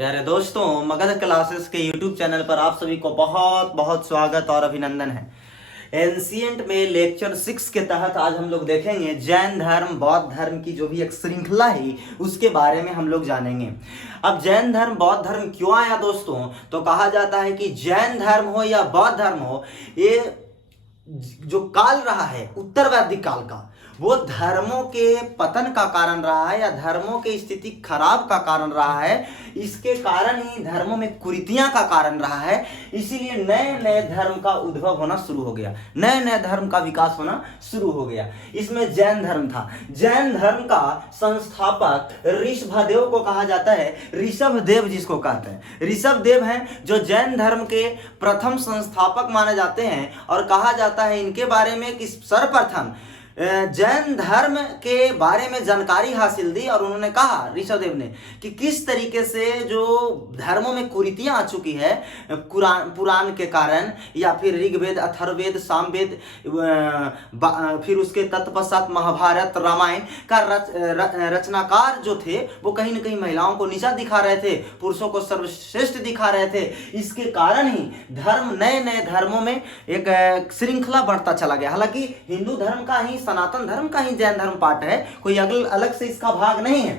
प्यारे दोस्तों, मगध क्लासेस के YouTube चैनल पर आप सभी को बहुत बहुत स्वागत और अभिनंदन है। एंशिएंट में लेक्चर 6 के तहत आज हम लोग देखेंगे जैन धर्म बौद्ध धर्म की जो भी एक श्रृंखला है उसके बारे में हम लोग जानेंगे। अब जैन धर्म बौद्ध धर्म क्यों आया दोस्तों, तो कहा जाता है कि जैन धर्म हो या बौद्ध धर्म हो, ये जो काल रहा है उत्तर वैदिक काल का, वो धर्मों के पतन का कारण रहा है या धर्मों की स्थिति खराब का कारण रहा है। इसके कारण ही धर्मों में कुरीतियां का कारण रहा है। इसीलिए नए नए धर्म का उद्भव होना शुरू हो गया, नए नए धर्म का विकास होना शुरू हो गया। इसमें जैन धर्म था। जैन धर्म का संस्थापक ऋषभदेव को कहा जाता है, ऋषभदेव जिसको कहते हैं। ऋषभदेव हैं जो जैन धर्म के प्रथम संस्थापक माने जाते हैं और कहा जाता है इनके बारे में कि सर्वप्रथम जैन धर्म के बारे में जानकारी हासिल दी और उन्होंने कहा ऋषभदेव ने कि किस तरीके से जो धर्मों में कुरीतियां आ चुकी है पुराण के कारण या फिर ऋग्वेद, अथर्ववेद, सामवेद, फिर उसके तत्पश्चात महाभारत, रामायण का रचनाकार जो थे वो कहीं ना कहीं महिलाओं को नीचा दिखा रहे थे, पुरुषों को सर्वश्रेष्ठ दिखा रहे थे। इसके कारण ही धर्म नए नए धर्मों में एक श्रृंखला बढ़ता चला गया। हालांकि हिंदू धर्म का ही, सनातन धर्म का ही जैन धर्म पार्ट है, कोई अलग से इसका भाग नहीं है।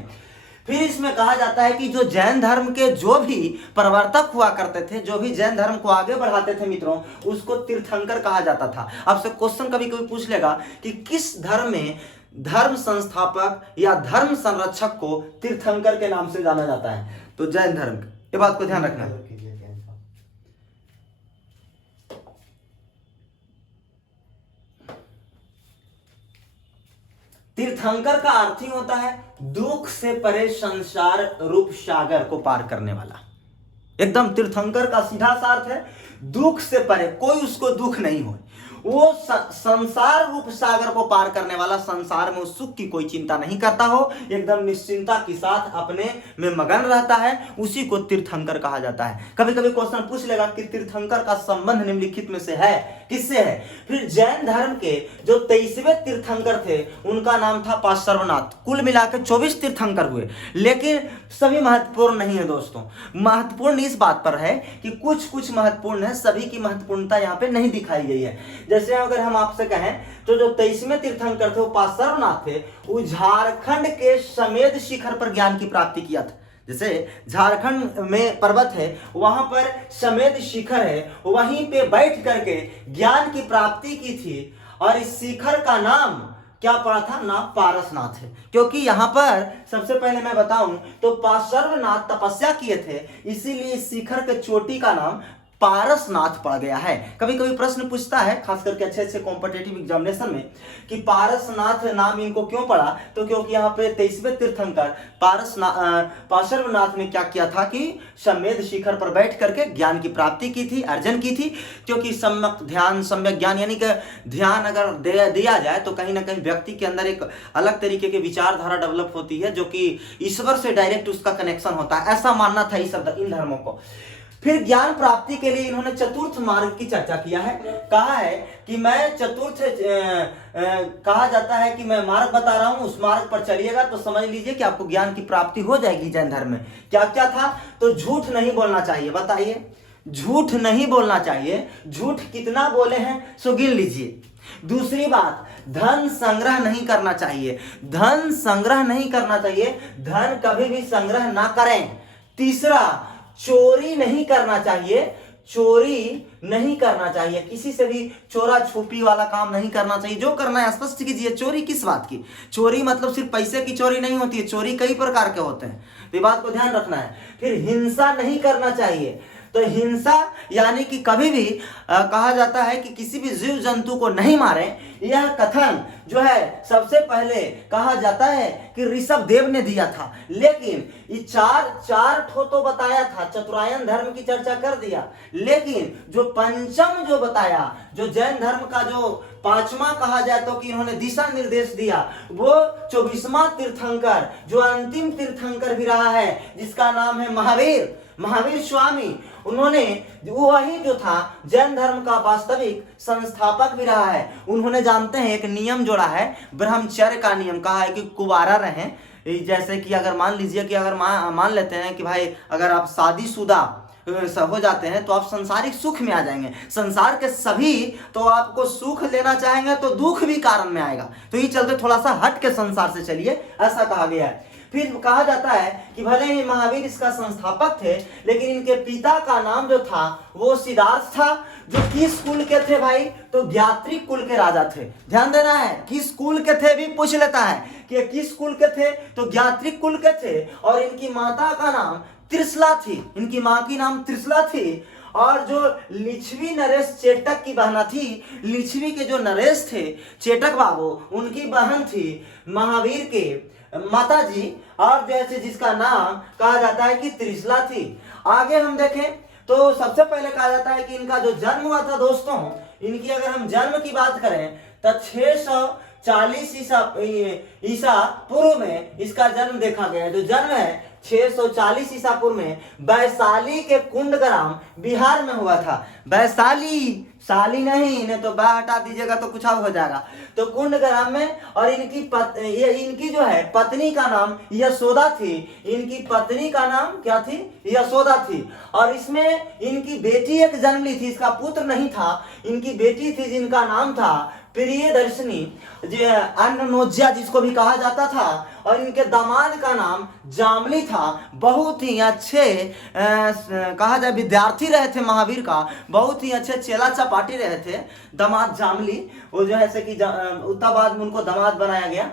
फिर इसमें कहा जाता है कि जो जैन धर्म के जो भी प्रवर्तक हुआ करते थे, जो भी जैन धर्म को आगे बढ़ाते थे मित्रों, उसको तीर्थंकर कहा जाता था। आपसे क्वेश्चन कभी कभी पूछ लेगा कि किस धर्म में धर्म संस्थापक या धर्म संरक्षक को तीर्थंकर के नाम से जाना जाता है, तो जैन धर्म, ये बात को ध्यान रखना है। तीर्थंकर का अर्थ ही होता है दुख से परे संसार रूप सागर को पार करने वाला। एकदम तीर्थंकर का सीधा सा अर्थ है दुख से परे, कोई उसको दुख नहीं हो, वो संसार रूप सागर को पार करने वाला, संसार में सुख की कोई चिंता नहीं करता हो, एकदम निश्चिंता के साथ अपने में मगन रहता है, उसी को तीर्थंकर कहा जाता है। कभी कभी क्वेश्चन पूछ लेगा कि तीर्थंकर का संबंध निम्नलिखित में से है, किससे है? फिर जैन धर्म के जो 23वें तीर्थंकर थे उनका नाम था पार्श्वनाथ। कुल मिलाकर 24 तीर्थंकर हुए, लेकिन सभी महत्वपूर्ण नहीं है दोस्तों। महत्वपूर्ण इस बात पर है कि कुछ कुछ महत्वपूर्ण है, सभी की महत्वपूर्णता यहाँ पे नहीं दिखाई गई है। जैसे अगर हम आपसे कहें तो जो 23वें तीर्थंकर थे वो पार्श्वनाथ थे, वो झारखंड के समेध शिखर पर ज्ञान की प्राप्ति किया था। जैसे झारखंड में पर्वत है, वहां पर समेध शिखर है, वहीं पे बैठ करके ज्ञान की प्राप्ति की थी और इस शिखर का नाम क्या पड़ा था? नाम पारसनाथ है। क्योंकि यहां पर सबसे पहले मैं बताऊं तो पार्श्वनाथ तपस्या किए थे, इसीलिए इस शिखर के चोटी का नाम पारसनाथ पड़ गया है। कभी कभी प्रश्न पूछता है, खास करके अच्छे कॉम्पिटिटिव एग्जामिनेशन में, कि पारसनाथ नाम इनको क्यों पड़ा, तो क्योंकि यहाँ पे 23वें तीर्थंकर पार्श्वनाथ ने क्या किया था कि समेध शिखर पर बैठ करके ज्ञान की प्राप्ति की थी, अर्जन की थी। क्योंकि सम्यक ध्यान, सम्यक ज्ञान यानी कि ध्यान अगर दिया जाए तो कहीं ना कहीं व्यक्ति के अंदर एक अलग तरीके की विचारधारा डेवलप होती है, जो कि ईश्वर से डायरेक्ट उसका कनेक्शन होता है, ऐसा मानना था इन धर्मों को। फिर ज्ञान प्राप्ति के लिए इन्होंने चतुर्थ मार्ग की चर्चा किया है। कहा है कि मैं चतुर्थ कहा जाता है कि मैं मार्ग बता रहा हूं, उस मार्ग पर चलिएगा तो समझ लीजिए कि आपको ज्ञान की प्राप्ति हो जाएगी। जैन धर्म में क्या क्या था? तो झूठ नहीं बोलना चाहिए। बताइए, झूठ नहीं बोलना चाहिए। झूठ कितना बोले हैं सो गिन लीजिए। दूसरी बात, धन संग्रह नहीं करना चाहिए। धन संग्रह नहीं करना चाहिए, धन कभी भी संग्रह ना करें। तीसरा, चोरी नहीं करना चाहिए। चोरी नहीं करना चाहिए, किसी से भी चोरा छुपी वाला काम नहीं करना चाहिए। जो करना है स्पष्ट कीजिए। चोरी किस बात की? चोरी मतलब सिर्फ पैसे की चोरी नहीं होती है, चोरी कई प्रकार के होते हैं, तो ये बात को ध्यान रखना है। फिर हिंसा नहीं करना चाहिए। तो हिंसा यानी कि कभी भी कहा जाता है कि किसी भी जीव जंतु को नहीं मारें। यह कथन जो है सबसे पहले कहा जाता है कि ऋषभदेव ने दिया था, लेकिन ये चार ठो तो बताया था, चतुरायन धर्म की चर्चा कर दिया, लेकिन जो पंचम जो बताया, जो जैन धर्म का जो पांचवा कहा जाए तो कि इन्होंने दिशा निर्देश दिया, वो 24वां तीर्थंकर जो अंतिम तीर्थंकर भी रहा है, जिसका नाम है महावीर स्वामी। उन्होंने वही जो था जैन धर्म का वास्तविक संस्थापक भी रहा है। उन्होंने जानते हैं एक नियम जोड़ा है, ब्रह्मचर्य का नियम। कहा है कि कुवारा रहें, जैसे कि अगर मान लीजिए कि अगर मान लेते हैं कि भाई अगर आप शादीशुदा हो जाते हैं तो आप संसारिक सुख में आ जाएंगे, संसार के सभी तो आपको सुख लेना चाहेंगे तो दुख भी कारण में आएगा। तो ये चलते थोड़ा सा हट के संसार से चलिए, ऐसा कहा गया है। फिर कहा जाता है कि भले ही महावीर इसका संस्थापक थे, लेकिन इनके पिता का नाम जो था वो सिद्धार्थ था, जो किस कुल के थे भाई, तो ज्ञात्रिक कुल के राजा थे। ध्यान देना है, किस कुल के थे भी पूछ लेता है कि किस कुल के थे, तो ज्ञात्रिक कुल के थे। और इनकी माता का नाम त्रिशला थी, इनकी माँ की नाम त्रिशला थी। और जो लिच्छवी नरेश चेटक की बहना थी, लिच्छवी के जो नरेश थे चेटक बाबू, उनकी बहन थी महावीर के माता जी, और जैसे जिसका नाम कहा जाता है कि त्रिशला थी। आगे हम देखें तो सबसे पहले कहा जाता है कि इनका जो जन्म हुआ था दोस्तों, इनकी अगर हम जन्म की बात करें तो 640 ईसा पूर्व में इसका जन्म देखा गया है। जो जन्म है 640 ईसा पूर्व में वैशाली के कुंडग्राम बिहार में हुआ था। वैशाली, साली नहीं तो बा हटा दीजिएगा तो कुछ और हो जाएगा। तो कुंडग्राम में, और इनकी जो है पत्नी का नाम यशोदा थी। इनकी पत्नी का नाम क्या थी? यशोदा थी। और इसमें इनकी बेटी एक जन्म ली थी, इसका पुत्र नहीं था, इनकी बेटी थी जिनका नाम था प्रियदर्शनी, जो अन्ननोज्या जिसको भी कहा जाता था। और इनके दामाद का नाम जामली था। बहुत ही अच्छे कहा जाए विद्यार्थी रहे थे महावीर का, बहुत ही अच्छे चेला चपाटी रहे थे दामाद जामली। वो जो है से कि उत्तर बाद में उनको दामाद बनाया गया।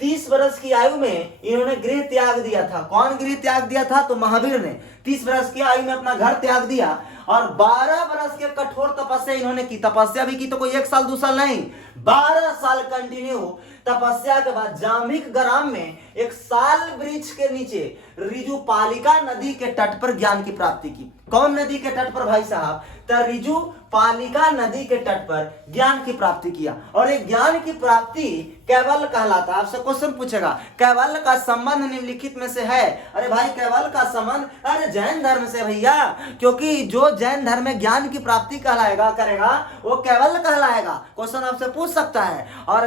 30 वर्ष की आयु में इन्होंने गृह त्याग दिया था। कौन गृह त्याग दिया था? तो महावीर ने 30 वर्ष की आयु में अपना घर त्याग दिया। और 12 वर्ष के कठोर तपस्या इन्होंने की। तपस्या भी की तो कोई 1 साल 2 साल नहीं, 12 साल कंटिन्यू तपस्या के बाद जाम्बिक ग्राम में एक साल वृक्ष के नीचे रिजुपालिका नदी के तट पर ज्ञान की प्राप्ति की। कौन नदी के तट पर भाई साहब? तो रिजुपालिका नदी के तट पर ज्ञान की प्राप्ति किया। और एक ज्ञान की प्राप्ति कैवल्य कहलाता है। आपसे क्वेश्चन पूछेगा कैवल्य का संबंध निम्नलिखित में से है? अरे भाई कैवल्य का संबंध अरे जैन धर्म से भैया, क्योंकि जो जैन धर्म में ज्ञान की प्राप्ति कहलाएगा करेगा वो कैवल्य कहलाएगा। क्वेश्चन आपसे पूछ सकता है। और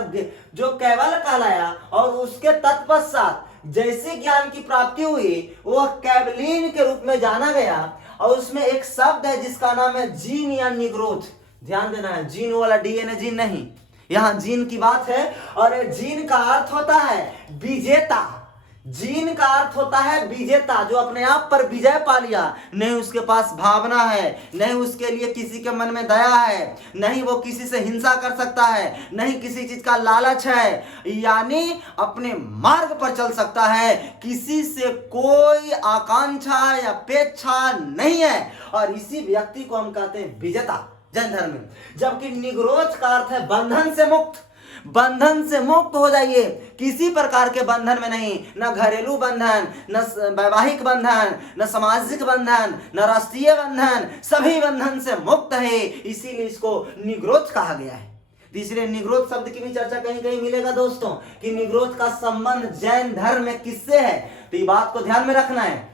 जो कैवल्य कहलाया और उसके तत्पश्चात जैसे ज्ञान की प्राप्ति हुई वह कैवलीन के रूप में जाना गया। और उसमें एक शब्द है जिसका नाम है जीन या निग्रोथ। ध्यान देना है, जीन वाला डीएनए जीन नहीं, यहाँ जीन की बात है। और जीन का अर्थ होता है विजेता। जीन का अर्थ होता है विजेता, जो अपने आप पर विजय पा लिया। नहीं उसके पास भावना है, नहीं उसके लिए किसी के मन में दया है, नहीं वो किसी से हिंसा कर सकता है, नहीं किसी चीज का लालच है, यानी अपने मार्ग पर चल सकता है, किसी से कोई आकांक्षा या अपेक्षा नहीं है। और इसी व्यक्ति को हम कहते हैं विजेता जैन धर्म में। जबकि निग्रोध का अर्थ है बंधन से मुक्त। बंधन से मुक्त हो जाइए, किसी प्रकार के बंधन में नहीं, न घरेलू बंधन, न वैवाहिक बंधन, न सामाजिक बंधन, न राष्ट्रीय बंधन, सभी बंधन से मुक्त है। इसीलिए इसको निग्रोध कहा गया है। तीसरे निग्रोध शब्द की भी चर्चा कहीं कहीं मिलेगा दोस्तों, कि निग्रोध का संबंध जैन धर्म में किससे है। तो ये बात को ध्यान में रखना है।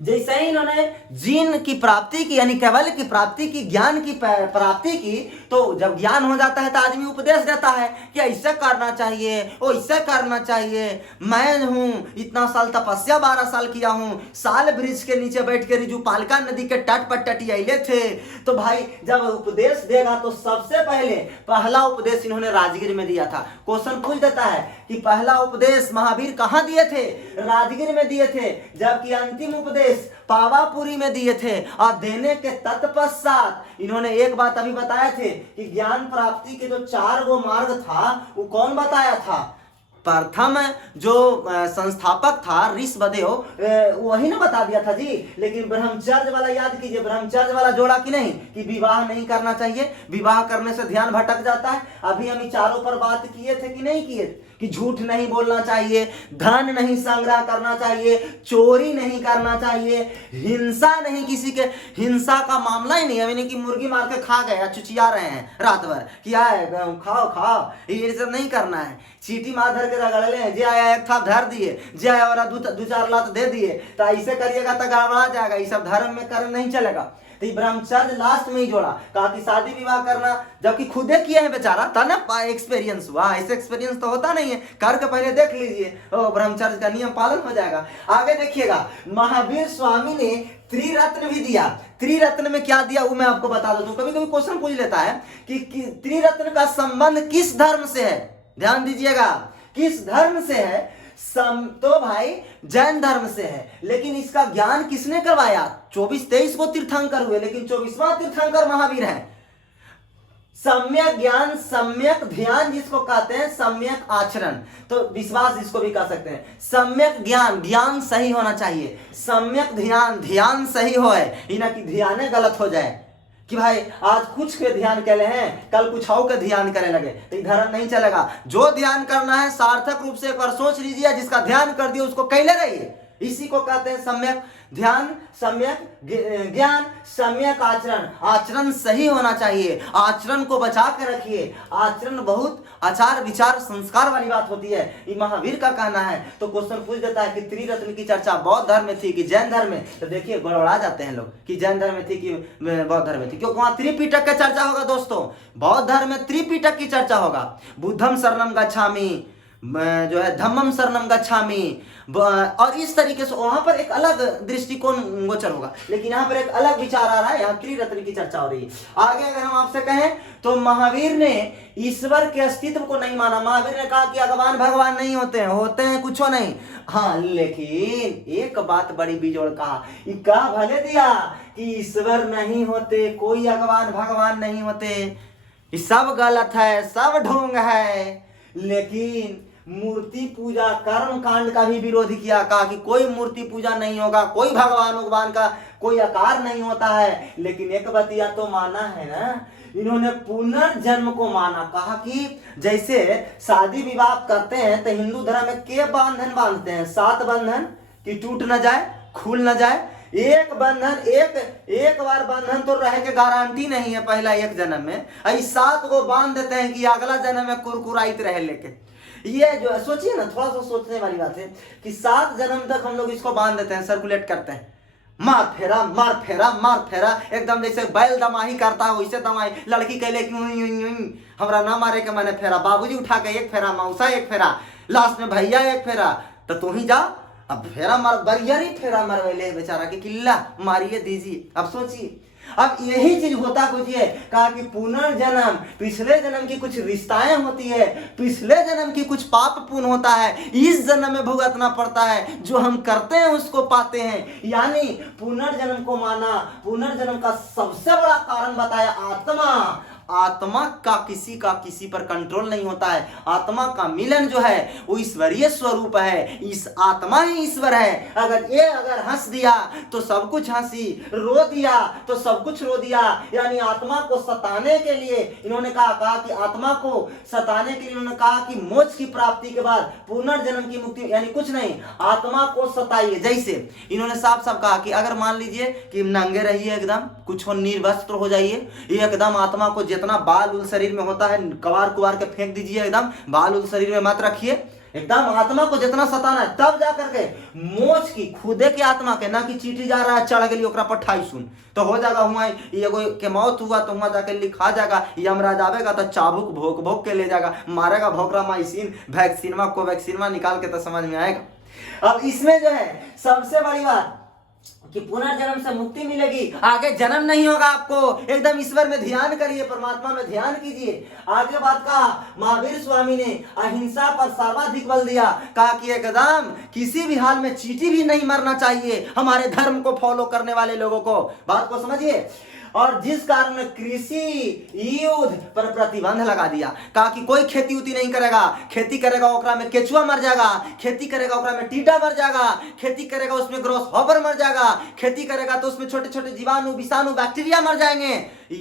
जैसे ही इन्होंने जीन की प्राप्ति की, यानी कैवल्य की प्राप्ति की, ज्ञान की प्राप्ति की, तो जब ज्ञान हो जाता है तो आदमी उपदेश देता है कि ऐसे करना चाहिए, वो ऐसे करना चाहिए। मैं हूँ इतना साल तपस्या 12 साल किया हूँ, साल वृक्ष के नीचे बैठ के रिजुपालिका नदी के तट पर टटियाइले थे। तो भाई जब उपदेश देगा तो सबसे पहले पहला उपदेश इन्होंने राजगीर में दिया था। क्वेश्चन पूछ देता है कि पहला उपदेश महावीर कहाँ दिए थे? राजगीर में दिए थे। जबकि अंतिम उपदेश पावापुरी में दिए थे। और देने के तत्पश्चात इन्होंने एक बात अभी बताए थे कि ज्ञान प्राप्ति के जो 4 गो मार्ग था वो कौन बताया था? प्रथम जो संस्थापक था ऋषभदेव, वही ना बता दिया था जी। लेकिन ब्रह्मचर्य वाला याद कीजिए, ब्रह्मचर्य वाला जोड़ा कि नहीं, कि विवाह नहीं करना चाहिए, विवाह करने से ध्यान भटक जाता है। अभी हम चारों पर बात किए थे कि नहीं किए? कि झूठ नहीं बोलना चाहिए, धन नहीं संग्रह करना चाहिए, चोरी नहीं करना चाहिए, हिंसा नहीं, किसी के हिंसा का मामला ही नहीं है। यानी कि मुर्गी मार के खा गए, चुचिया रहे हैं रात भर, क्या है खाओ खाओ, ये सब नहीं करना है। चीटी मार धर के रगड़ ले, जे आया एक था धर दिए, जे आया और 2-4 लात दे दिए, तो ऐसे करिएगा तो गड़बड़ा जाएगा। ये सब धर्म में कर्म नहीं चलेगा। तो ये ब्रह्मचर्य लास्ट में ही जोड़ा, कहा कि शादी विवाह करना, जबकि खुदे किए हैं बेचारा, था ना एक्सपीरियंस हुआ, ऐसे एक्सपीरियंस तो होता नहीं है, करके पहले देख लीजिए, ब्रह्मचर्य का नियम पालन हो जाएगा। आगे देखिएगा, महावीर स्वामी ने त्रिरत्न भी दिया। त्रिरत्न में क्या दिया वो मैं आपको बता दूं, कभी कभी क्वेश्चन पूछ लेता है कि त्रिरत्न का संबंध किस धर्म से है, ध्यान दीजिएगा, किस धर्म से है, तो भाई जैन धर्म से है। लेकिन इसका ज्ञान किसने करवाया, 24-23 को तीर्थंकर हुए, लेकिन 24वां तीर्थंकर महावीर है। सम्यक ज्ञान, सम्यक ध्यान जिसको कहते हैं, सम्यक आचरण, तो विश्वास जिसको भी कह सकते हैं। सम्यक ज्ञान, ज्ञान सही होना चाहिए, सम्यक ध्यान, ध्यान सही हो, है ना कि ध्यान गलत हो जाए कि भाई आज कुछ के ध्यान करे हैं, कल कुछ और के ध्यान करे लगे, तो धर्म नहीं चलेगा। जो ध्यान करना है सार्थक रूप से एक बार सोच लीजिए, जिसका ध्यान कर दिया उसको कैले रहिए, इसी को कहते हैं सम्यक ध्यान, सम्यक ज्ञान, सम्यक आचरण। आचरण सही होना चाहिए, आचरण को बचा के रखिए, आचरण बहुत आचार विचार संस्कार वाली बात होती है, ये महावीर का कहना है। तो क्वेश्चन पूछ देता है कि त्रिरत्न की चर्चा बौद्ध धर्म में थी कि जैन धर्म में, तो देखिए गड़बड़ा जाते हैं लोग कि जैन धर्म में थी कि बौद्ध धर्म में थी, क्योंकि वहां त्रिपिटक का चर्चा होगा दोस्तों, बौद्ध धर्म में त्रिपिटक की चर्चा होगा, बुद्धम शरणम गच्छामि, जो है धम्मम शरणम गच्छामि, और इस तरीके से वहां पर एक अलग दृष्टिकोण गोचर होगा, लेकिन यहाँ पर एक अलग विचार आ रहा है, यहाँ त्रिरत्न की चर्चा हो रही है। आगे अगर हम आपसे कहें तो महावीर ने ईश्वर के अस्तित्व को नहीं माना, महावीर ने कहा कि भगवान भगवान नहीं होते हैं, होते हैं कुछ नहीं, हाँ लेकिन एक बात बड़ी बिजोड़ कहा, कहा भले दिया कि ईश्वर नहीं होते, कोई भगवान भगवान नहीं होते, ये सब गलत है, सब ढोंग है, लेकिन मूर्ति पूजा कर्म कांड का भी विरोध किया, कहा कि कोई मूर्ति पूजा नहीं होगा, कोई भगवान का कोई आकार नहीं होता है। लेकिन एक बतिया तो माना है ना, इन्होंने पुनर्जन्म को माना, कहा कि जैसे शादी विवाह करते हैं तो हिंदू धर्म में के बंधन बांधते हैं, 7 बंधन कि टूट न जाए, खुल न जाए, एक बंधन, एक बार बंधन तो रह के गारंटी नहीं है पहला एक जन्म में, 7 को बांध देते हैं कि अगला जन्म में कुरकुराइत रहे लेके। ये जो सोचिए ना, थोड़ा सा सोचने वाली बात है कि 7 जन्म तक हम लोग इसको बांध देते हैं, सर्कुलेट करते हैं, मार फेरा मार फेरा मार फेरा, एकदम जैसे बैल दमाही करता है वैसे दमाही, लड़की कहले कि हमरा ना मारे के मैंने फेरा, बाबूजी उठा के एक फेरा, मौसा एक फेरा, लास्ट में भैया एक फेरा, तो तू ही जा अब फेरा मार, बरियारी फेरा मरवेले बेचारा के किल्ला मारिए दीजिए। अब सोचिए, अब यही चीज होता कुछ है, कहा कि पुनर्जन्म, पिछले जन्म की कुछ रिश्ताएं होती है, पिछले जन्म की कुछ पाप पुण्य होता है, इस जन्म में भुगतना पड़ता है, जो हम करते हैं उसको पाते हैं। यानी पुनर्जन्म को माना, पुनर्जन्म का सबसे बड़ा कारण बताया आत्मा, आत्मा का किसी पर कंट्रोल नहीं होता है, आत्मा का मिलन जो है वो ईश्वरीय स्वरूप है, इस आत्मा ही ईश्वर है। अगर हंस दिया तो सब कुछ हंसी, रो दिया तो सब कुछ रो दिया, यानी आत्मा को सताने के लिए इन्होंने कहा कि आत्मा को सताने के लिए इन्होंने कहा कि मोक्ष की प्राप्ति के बाद पुनर्जन्म की मुक्ति, यानी कुछ नहीं, आत्मा को सताइए। जैसे इन्होंने साफ साफ कहा कि अगर मान लीजिए कि नंगे रहिए, एकदम कुछ निर्वस्त्र हो जाइए, एकदम आत्मा को जितना बाल उल शरीर में होता है कवार कुवार के फेंक दीजिए, एकदम बाल उल शरीर में मत रखिए, एकदम आत्मा को जितना सताना है, तब जाकर के मोच की खुदे के आत्मा के, ना कि चीटी जा रहा है चढ़ गई ओकरा पर ठाई सुन तो हो जाएगा, हुआ एगो के मौत हुआ तो वहां जाकर लिखा जाएगा, यमराज आवेगा तो चाबुक भोक भोक के ले जाएगा, मारेगा भोकरामाइसिन वैक्सीनवा कोवैक्सीनवा निकाल के तो समझ में आएगा। अब इसमें जो है सबसे बड़ी बात कि पुनर्जन्म से मुक्ति मिलेगी, आगे जन्म नहीं होगा आपको, एकदम ईश्वर में ध्यान करिए, परमात्मा में ध्यान कीजिए। आगे बात कहा, महावीर स्वामी ने अहिंसा पर सर्वाधिक बल दिया, कहा कि एकदम किसी भी हाल में चींटी भी नहीं मरना चाहिए हमारे धर्म को फॉलो करने वाले लोगों को, बात को समझिए। और जिस कारण कृषि युद्ध पर प्रतिबंध लगा दिया, कहा कि कोई खेती उती नहीं करेगा, खेती करेगा ओकरा में केचुआ मर जाएगा, खेती करेगा ओकरा में टीडा मर जाएगा, खेती करेगा उसमें ग्रोस हॉपर मर जाएगा, खेती करेगा तो उसमें छोटे छोटे जीवाणु विषाणु बैक्टीरिया मर जाएंगे।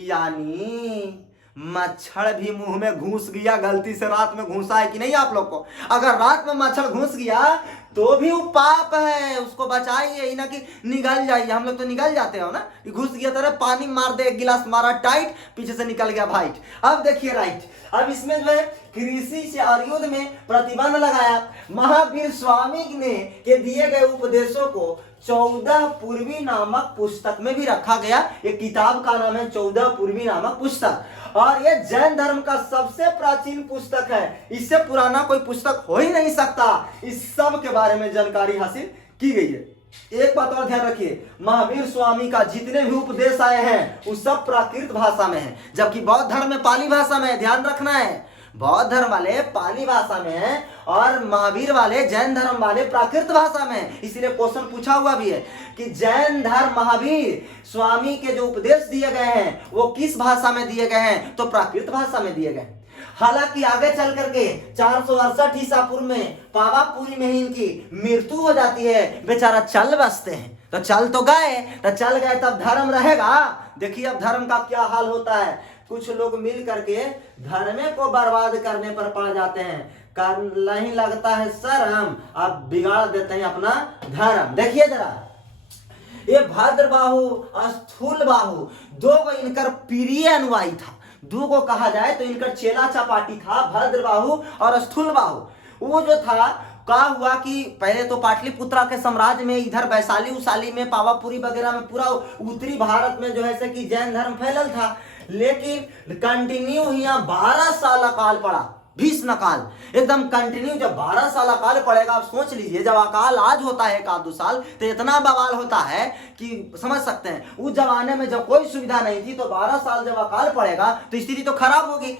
यानी मच्छर भी मुंह में घुस गया, गलती से रात में घुसा है कि नहीं आप लोग को, अगर रात में मच्छर घुस गया तो भी वो पाप है, उसको बचाइए, ना कि निगल जाइए। हम लोग तो निगल जाते हो ना, घुस गया तरह पानी मार दे, एक गिलास मारा टाइट, पीछे से निकल गया वाइट। अब देखिए राइट, अब इसमें जो है कृषि से और युद्ध में प्रतिबंध लगाया। महावीर स्वामी ने के दिए गए उपदेशों को 14 पूर्वी नामक पुस्तक में भी रखा गया। ये किताब का नाम है 14 पूर्वी नामक पुस्तक, और ये जैन धर्म का सबसे प्राचीन पुस्तक है। इससे पुराना कोई पुस्तक हो ही नहीं सकता। इस सब के बारे में जानकारी हासिल की गई है। एक बात और ध्यान रखिए, महावीर स्वामी का जितने भी उपदेश आए हैं वो सब प्राकृत भाषा में है, जबकि बौद्ध धर्म में पाली भाषा में है। ध्यान रखना है, बौद्ध धर्म वाले पाली भाषा में है और महावीर वाले, जैन धर्म वाले प्राकृत भाषा में है। इसीलिए क्वेश्चन पूछा हुआ भी है कि जैन धर्म महावीर स्वामी के जो उपदेश दिए गए हैं वो किस भाषा में दिए गए हैं, तो प्राकृत भाषा में दिए गए। हालांकि आगे चल करके 468 ईसा पूर्व में पावापुरी में ही इनकी मृत्यु हो जाती है। बेचारा चल बसते हैं, तो चल तो गए, तो चल गए तब धर्म रहेगा। देखिए अब धर्म का क्या हाल होता है। कुछ लोग मिल करके धर्म को बर्बाद करने पर पड़ जाते हैं। कर नहीं लगता है शर्म, आप बिगाड़ देते हैं अपना धर्म। देखिए जरा, ये भद्रबाहु स्थूलबाहु दो इनकर प्रिय अनुयायी था। दो को कहा जाए तो इनका चेला चपाटी था, भद्रबाहु और स्थूलबाहु। वो जो था क्या हुआ कि पहले तो पाटलिपुत्रा के साम्राज्य में, इधर वैशाली उशाली में, पावापुरी वगैरह में, पूरा उत्तरी भारत में जो है कि जैन धर्म फैलल था। लेकिन कंटिन्यू यहाँ 12 साल अकाल पड़ा, भीषण काल एकदम कंटिन्यू। जब 12 साल अकाल पड़ेगा, आप सोच लीजिए, जब अकाल आज होता है 1-2 साल, तो इतना बवाल होता है कि समझ सकते हैं। उस जमाने में जब कोई सुविधा नहीं थी, तो 12 साल जब अकाल पड़ेगा तो स्थिति तो खराब होगी।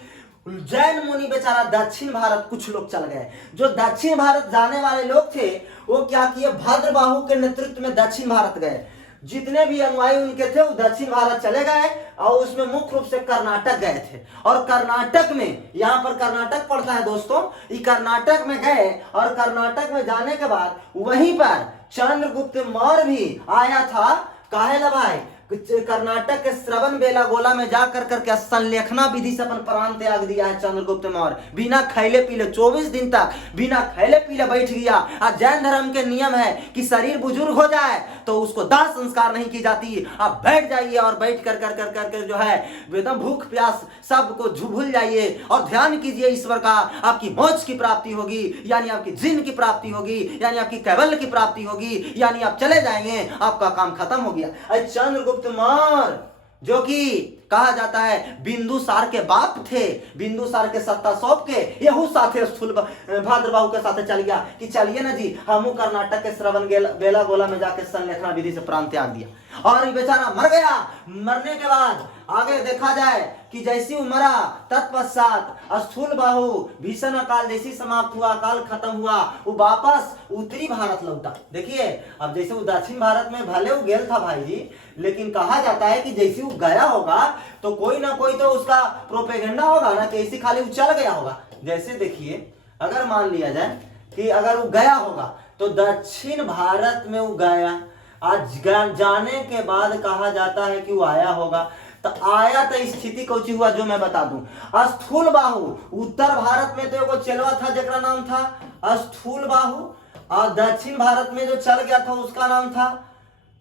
जैन मुनि बेचारा दक्षिण भारत कुछ लोग चल गए। जो दक्षिण भारत जाने वाले लोग थे वो क्या किए, भद्रबाहु के नेतृत्व में दक्षिण भारत गए। जितने भी अनुयायी उनके थे वो दक्षिण भारत चले गए, और उसमें मुख्य रूप से कर्नाटक गए थे। और कर्नाटक में, यहाँ पर कर्नाटक पड़ता है दोस्तों, ये कर्नाटक में गए, और कर्नाटक में जाने के बाद वहीं पर चंद्रगुप्त मौर्य भी आया था। काहे ला भाई, कर्नाटक के श्रवण बेलागोला में जाकर करके संलेखना विधि से अपन प्राण त्याग दिया है चंद्रगुप्त मौर्य। बिना खैले पीले 24 दिन तक बिना खैले पीले बैठ गया। आज जैन धर्म के नियम है कि शरीर बुजुर्ग हो जाए तो उसको दाह संस्कार नहीं की जाती। आप बैठ जाइए और बैठ कर कर कर कर जो है एकदम भूख प्यास सबको भूल जाइए और ध्यान कीजिए ईश्वर का। आपकी मोक्ष की प्राप्ति होगी, यानी आपकी जिन की प्राप्ति होगी, यानी आपकी कैवल्य की प्राप्ति होगी, यानी आप चले जाएंगे, आपका काम खत्म हो गया। चंद्रगुप्त मौर्य जो कि कहा जाता है बिंदुसार के बाप थे, बिंदुसार के सत्ता सौंप के यहू साथे भद्रबाहु के साथे चल गया कि चलिए ना जी, हम कर्नाटक के श्रवण बेलागोला में जाके संलेखना विधि से प्राण त्याग दिया, और ये बेचारा मर गया। मरने के बाद आगे देखा जाए कि जैसी वो मरा, तत्पश्चात स्थूलबाहु भीषण अकाल जैसी समाप्त हुआ, अकाल खत्म हुआ, वो वापस उत्तरी भारत लौटा। देखिए अब जैसे वो दक्षिण भारत में भले वो गेल था भाई जी, लेकिन कहा जाता है कि जैसे वो गया होगा तो कोई ना कोई तो उसका प्रोपेगेंडा होगा ना, कि ऐसी खाली वो चल गया होगा। जैसे देखिए अगर मान लिया जाए कि अगर वो गया होगा तो दक्षिण भारत में वो गया, आज जाने के बाद कहा जाता है कि वो आया होगा, तो आया तो स्थिति कुछ हुआ जो मैं बता दूं। स्थूलबाहु उत्तर भारत में तो एगो चेलवा था जेकरा नाम था स्थूलबाहु, और दक्षिण भारत में जो चल गया था उसका नाम था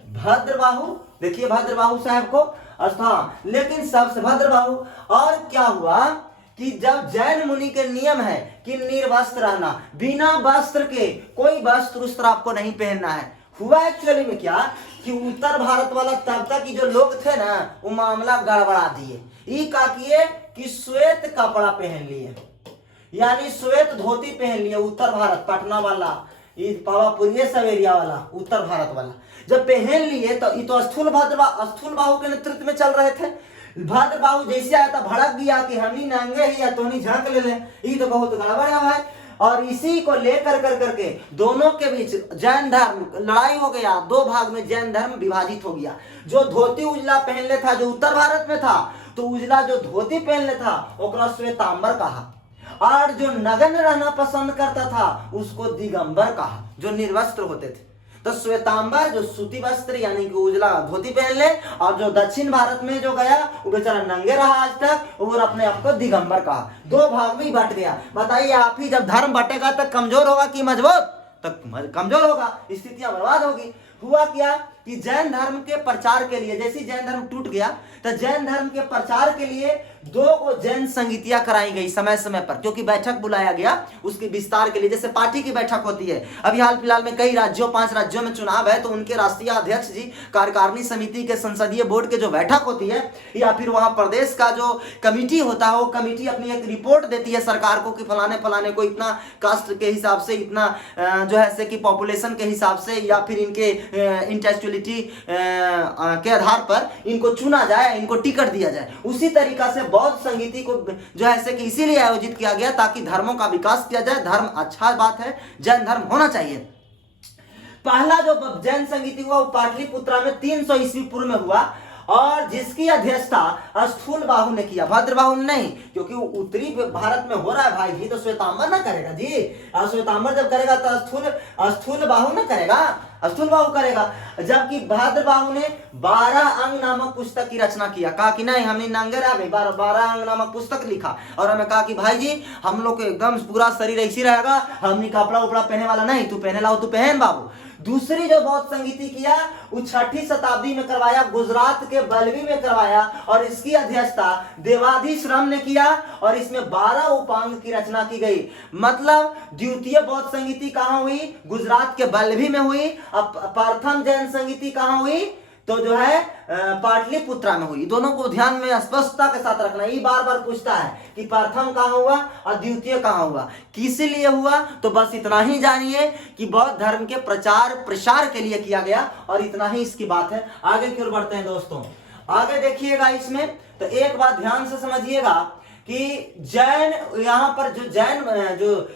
भद्रबाहु। देखिए भद्रबाहु साहब को हाँ, लेकिन सबसे भद्रबाहु। और क्या हुआ कि जब जैन मुनि के नियम है कि निर्वस्त्र रहना, बिना वस्त्र के कोई वस्त्र आपको नहीं पहनना है। हुआ एक्चुअली में क्या कि उत्तर भारत वाला तबका की जो लोग थे ना, वो मामला गड़बड़ा दिए। ये क्या किए कि श्वेत कपड़ा पहन लिए, यानी श्वेत धोती पहन लिए। उत्तर भारत पटना वाला, ये पावापुरी सब एरिया वाला, उत्तर भारत वाला जब पहन लिए तो ये तो स्थूलबाहु के नेतृत्व में चल रहे थे। भद्रबाहु जैसे आया था भड़क गया कि हम ही नंगे ही या तो नहीं झांक ले लें, ये तो बहुत गड़बड़ है। और इसी को लेकर कर करके दोनों के बीच जैन धर्म लड़ाई हो गया, दो भाग में जैन धर्म विभाजित हो गया। जो धोती उजला पहन ले था जो उत्तर भारत में था, तो उजला जो धोती पहन ले था ओकरा श्वेतांबर कहा, और जो नग्न रहना पसंद करता था उसको दिगंबर कहा, जो निर्वस्त्र होते थे। तो श्वेतांबर जो सूती वस्त्र यानी कि उजला धोती पहन ले, और जो दक्षिण भारत में जो गया वो बेचारा नंगे रहा आज तक, और अपने आप को दिगंबर कहा। दो भाग में बट गया। बताइए आप ही, जब धर्म बटेगा तब कमजोर होगा कि मजबूत? तब कमजोर होगा, स्थितियां बर्बाद होगी। हुआ क्या कि जैन धर्म के प्रचार के लिए, जैसे जैन धर्म टूट गया तो जैन धर्म के प्रचार के लिए 2 जैन संगीतियां कराई गई समय समय पर, क्योंकि बैठक बुलाया गया उसके विस्तार के लिए। जैसे पार्टी की बैठक होती है, अभी हाल फिलहाल में कई राज्यों 5 राज्यों में चुनाव है, तो उनके राष्ट्रीय अध्यक्ष जी, कार्यकारिणी समिति के, संसदीय बोर्ड के जो बैठक होती है, या फिर वहां प्रदेश का जो कमिटी होता है, वो कमिटी अपनी एक रिपोर्ट देती है सरकार को कि फलाने फलाने को इतना कास्ट के हिसाब से, इतना जो है से कि पॉपुलेशन के हिसाब से, या फिर इनके इंटेलेक्चुअलिटी के आधार पर इनको चुना जाए, इनको टिकट दिया जाए। उसी तरीका से बौद्ध संगीति को जो है से कि इसीलिए आयोजित किया गया ताकि धर्मों का विकास किया जाए। धर्म अच्छा बात है, जैन धर्म होना चाहिए। पहला जो जैन संगीति हुआ वो पाटलिपुत्रा में 300 ईस्वी पूर्व में हुआ, और जिसकी अध्यक्षता स्थूल बाहु ने किया, भद्रबाहु नहीं, क्योंकि वो उत्तरी भारत में हो रहा है भाई जी, तो श्वेतांबर ना करेगा जी। श्वेतांबर जब करेगा तो स्थूल बाहु ना करेगा, स्थूल बाहु करेगा। जबकि भद्रबाहु ने 12 अंग नामक पुस्तक की रचना किया। कहा कि नहीं, हमने नंगे रह गए, 12 अंग नामक पुस्तक लिखा, और हमें कहा कि भाई जी हम लोग एकदम पूरा शरीर ऐसी रहेगा, हमने कपड़ा उपड़ा पहने वाला नहीं, तू पहने लाओ, तू पहन बाबू। दूसरी जो बौद्ध संगीति किया वो 6ठी शताब्दी में करवाया, गुजरात के बल्लवी में करवाया, और इसकी अध्यक्षता देवाधीश्रम ने किया, और इसमें 12 उपांग की रचना की गई। मतलब द्वितीय बौद्ध संगीति कहाँ हुई? गुजरात के बल्लवी में हुई। अब प्रथम जैन संगीति कहाँ हुई? तो जो है पाटलिपुत्रा में हुई। दोनों को ध्यान में स्पष्टता के साथ रखना। ये बार बार पूछता है कि प्रथम कहाँ हुआ और द्वितीय कहाँ हुआ, किस लिए हुआ, तो बस इतना ही जानिए कि बौद्ध धर्म के प्रचार प्रसार के लिए किया गया, और इतना ही इसकी बात है। आगे की ओर बढ़ते हैं दोस्तों। आगे देखिएगा इसमें, तो एक बात ध्यान से समझिएगा कि जैन, यहाँ पर जो जैन जो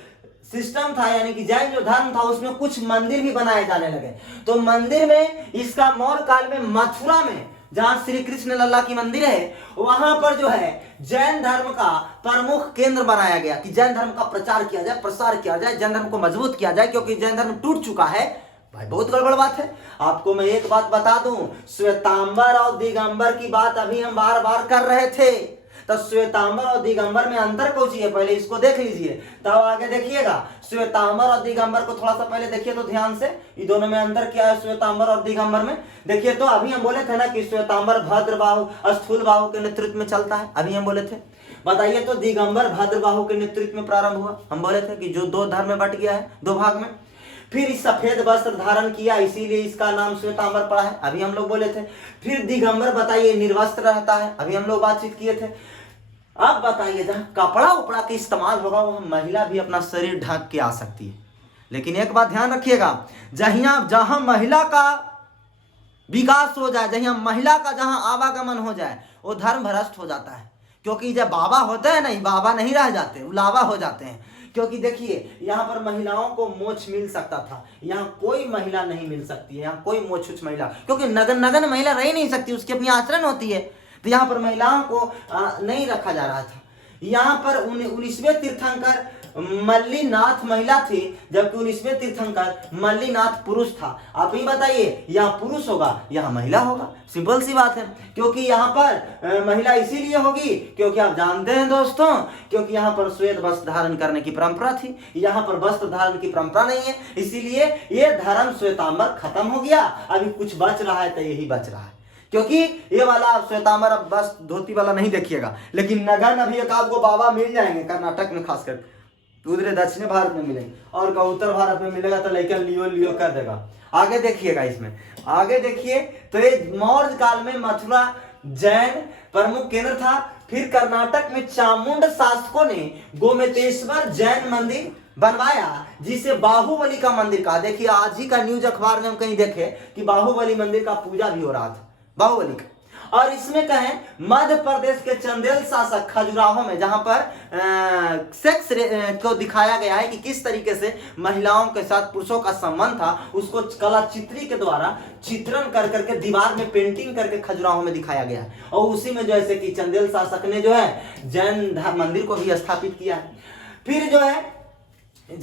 सिस्टम था, यानी कि जैन जो धर्म था, उसमें कुछ मंदिर भी बनाए जाने लगे। तो मंदिर में इसका मौर्य काल में मथुरा में, जहां श्री कृष्ण लल्ला की मंदिर है, वहां पर जो है जैन धर्म का प्रमुख केंद्र बनाया गया कि जैन धर्म का प्रचार किया जाए, प्रसार किया जाए, जैन धर्म को मजबूत किया जाए, क्योंकि जैन धर्म टूट चुका है। भाई बहुत गड़बड़ बात है। आपको मैं एक बात बता दूं, श्वेतांबर और दिगंबर की बात अभी हम बार बार कर रहे थे। तो श्वेतांबर और दिगंबर में अंतर पूछिए, पहले इसको देख लीजिए, तब आगे देखिएगा। श्वेतांबर और दिगंबर को थोड़ा सा पहले देखिए तो ध्यान से, ये दोनों में अंतर क्या है श्वेतांबर और दिगंबर में। देखिए तो अभी हम बोले थे ना कि श्वेतांबर भद्रबाहु स्थूल बाहु के नेतृत्व में चलता है, अभी हम बोले थे। बताइए तो दिगंबर भद्रबाहु के नेतृत्व में प्रारंभ हुआ। हम बोले थे कि जो 2 धर्म में बट गया है, 2 भाग में। फिर इस सफेद वस्त्र धारण किया, इसीलिए इसका नाम श्वेतांबर पड़ा है, अभी हम लोग बोले थे। फिर दिगंबर बताइए निर्वस्त्र रहता है, अभी हम लोग बातचीत किए थे। अब बताइए जहां कपड़ा उपड़ा के इस्तेमाल होगा वहां महिला भी अपना शरीर ढक के आ सकती है। लेकिन एक बात ध्यान रखिएगा, जहां महिला का विकास हो जाए, जहां महिला का जहां आवागमन हो जाए, वो धर्म भ्रष्ट हो जाता है। क्योंकि जब बाबा होते हैं नहीं, बाबा नहीं रह जाते, उलावा हो जाते हैं। क्योंकि देखिए यहाँ पर महिलाओं को मोक्ष मिल सकता था, यहाँ कोई महिला नहीं मिल सकती है, यहाँ कोई मोक्ष महिला, क्योंकि नगन महिला रह नहीं सकती, उसकी अपनी आचरण होती है। तो यहाँ पर महिलाओं को नहीं रखा जा रहा था। यहाँ पर 19वें तीर्थंकर मल्लीनाथ महिला थी, जबकि 19वें तीर्थंकर मल्लीनाथ पुरुष था। आप ही बताइए, यहाँ पुरुष होगा, यहाँ महिला होगा, सिंपल सी बात है। क्योंकि यहाँ पर महिला इसीलिए होगी क्योंकि आप जानते हैं दोस्तों, क्योंकि यहाँ पर श्वेत वस्त्र धारण करने की परंपरा थी, यहाँ पर वस्त्र धारण की परंपरा नहीं है, इसीलिए ये धर्म श्वेतांबर खत्म हो गया। अभी कुछ बच रहा है तो यही बच रहा है, क्योंकि ये वाला श्वेतांबर अब बस धोती वाला नहीं देखिएगा, लेकिन नगन अभी एक आध गो बाबा मिल जाएंगे कर्नाटक में, खासकर उधर दक्षिण भारत में मिलेंगे, और उत्तर भारत में मिलेगा तो लेकर लियो लियो कर देगा। आगे देखिएगा इसमें, आगे देखिए तो ये मौर्य काल में मथुरा जैन प्रमुख केंद्र था। फिर कर्नाटक में चामुंड शासकों ने गोमतेश्वर जैन मंदिर बनवाया, जिसे बाहुबली का मंदिर कहा। देखिए आज ही का न्यूज अखबार में हम कहीं देखे कि बाहुबली मंदिर का पूजा भी हो रहा था, बाहुबली का। और इसमें कहें मध्य प्रदेश के चंदेल शासक खजुराहो में, जहां पर सेक्स को दिखाया गया है कि किस तरीके से महिलाओं के साथ पुरुषों का संबंध था, उसको कला चित्री के द्वारा चित्रण कर करके दीवार में पेंटिंग करके खजुराहो में दिखाया गया है। और उसी में जैसे कि चंदेल शासक ने जो है जैन मंदिर को भी स्थापित किया है। फिर जो है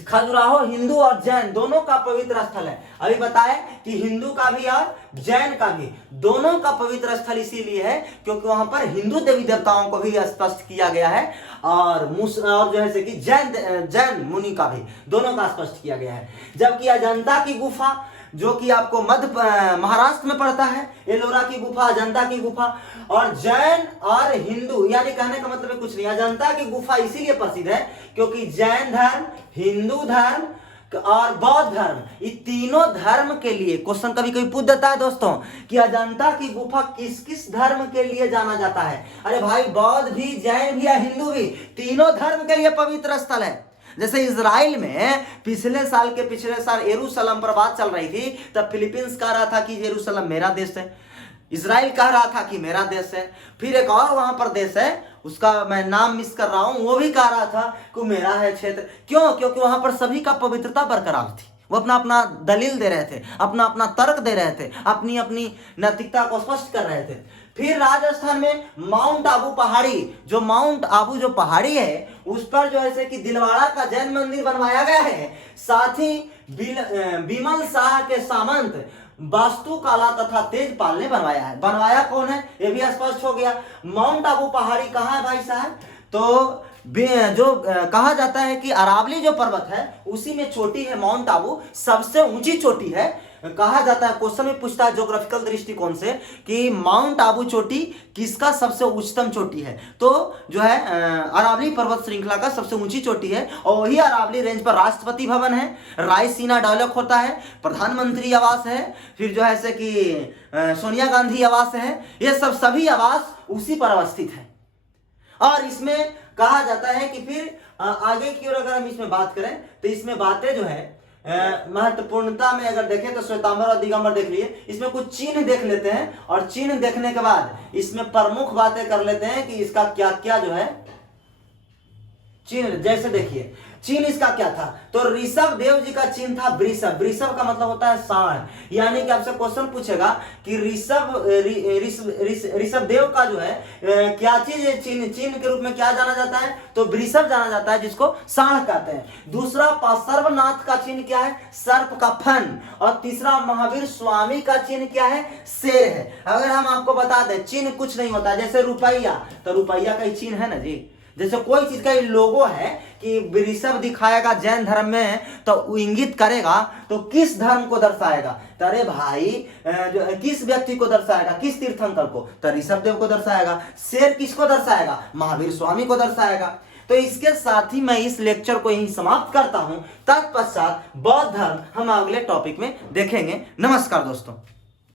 खजुराहो हिंदू और जैन दोनों का पवित्र स्थल है। अभी बताए कि हिंदू का भी और जैन का भी, दोनों का पवित्र स्थल इसीलिए है क्योंकि वहां पर हिंदू देवी देवताओं को भी स्पष्ट किया गया है, और जो है कि जैन मुनि का भी, दोनों का स्पष्ट किया गया है। जबकि अजंता की गुफा जो कि आपको मध्य महाराष्ट्र में पड़ता है, एलोरा की गुफा, अजंता की गुफा। और जैन और हिंदू, यानी कहने का मतलब है कुछ नहीं, अजंता की गुफा इसीलिए प्रसिद्ध है क्योंकि जैन धर्म, हिंदू धर्म और बौद्ध धर्म, ये तीनों धर्म के लिए क्वेश्चन कभी कभी पूछ देता है दोस्तों कि अजंता की गुफा किस किस धर्म के लिए जाना जाता है। अरे भाई, बौद्ध भी, जैन भी या हिंदू भी, तीनों धर्म के लिए पवित्र स्थल है। जैसे इजराइल में पिछले साल यरूशलेम पर बात चल रही थी, तब फिलीपींस कह रहा था कि यरूशलेम मेरा देश है, इजराइल कह रहा था कि मेरा देश है, फिर एक और वहां पर देश है, उसका मैं नाम मिस कर रहा हूं, वो भी कह रहा था कि मेरा है क्षेत्र। क्यों? क्योंकि वहां पर सभी का पवित्रता बरकरार थी, वो अपना अपना दलील दे रहे थे, अपना अपना तर्क दे रहे थे, अपनी अपनी नैतिकता को स्पष्ट कर रहे थे। फिर राजस्थान में माउंट आबू पहाड़ी, जो माउंट आबू जो पहाड़ी है, उस पर जो है कि दिलवाड़ा का जैन मंदिर बनवाया गया है। साथ ही बिमल शाह के सामंत वास्तुकला तथा तेजपाल ने बनवाया है। बनवाया कौन है ये भी स्पष्ट हो गया। माउंट आबू पहाड़ी कहाँ है भाई साहब? तो जो कहा जाता है कि अरावली जो पर्वत है उसी में चोटी है माउंट आबू, सबसे ऊंची चोटी है। कहा जाता है, क्वेश्चन में पूछता है ज्योग्राफिकल दृष्टिकोण से कि माउंट आबू चोटी किसका सबसे उच्चतम चोटी है, तो जो है अरावली पर्वत श्रृंखला का सबसे ऊंची चोटी है। और वही अरावली रेंज पर राष्ट्रपति भवन है, रायसीना डायलॉग होता है, प्रधानमंत्री आवास है, फिर जो है से कि सोनिया गांधी आवास है, ये सब सभी आवास उसी पर अवस्थित है। और इसमें कहा जाता है कि फिर आगे की ओर अगर हम इसमें बात करें तो इसमें बातें जो है महत्वपूर्णता में अगर देखें तो श्वेतांबर और दिगंबर देख लिए, इसमें कुछ चिन्ह देख लेते हैं और चिन्ह देखने के बाद इसमें प्रमुख बातें कर लेते हैं कि इसका क्या क्या जो है चिन्ह। जैसे देखिए चिन्ह इसका क्या था, तो ऋषभ देव जी का चिन्ह था वृषभ। वृषभ का मतलब होता है साढ़, यानी कि आपसे क्वेश्चन पूछेगा कि ऋषभ देव का जो है क्या चीज चिन्ह के रूप में क्या जाना जाता है, तो वृषभ जाना जाता है, जिसको साढ़ कहते हैं। दूसरा सर्वनाथ का चिन्ह क्या है, सर्प का फन। और तीसरा महावीर स्वामी का चिन्ह क्या है, शेर है। अगर हम आपको बता दें चिन्ह कुछ नहीं होता, जैसे रुपया, तो रुपया का ही चिन्ह है ना जी। जैसे कोई चीज का लोगो है कि वृषभ दिखाएगा जैन धर्म में, तो वो इंगित करेगा तो किस धर्म को दर्शाएगा, तो अरे भाई जो किस व्यक्ति को दर्शाएगा, किस तीर्थंकर को, तो ऋषभ देव को दर्शाएगा। शेर किसको दर्शाएगा, महावीर स्वामी को दर्शाएगा। तो इसके साथ ही मैं इस लेक्चर को यहीं समाप्त करता हूं। तत्पश्चात बौद्ध धर्म हम अगले टॉपिक में देखेंगे। नमस्कार दोस्तों।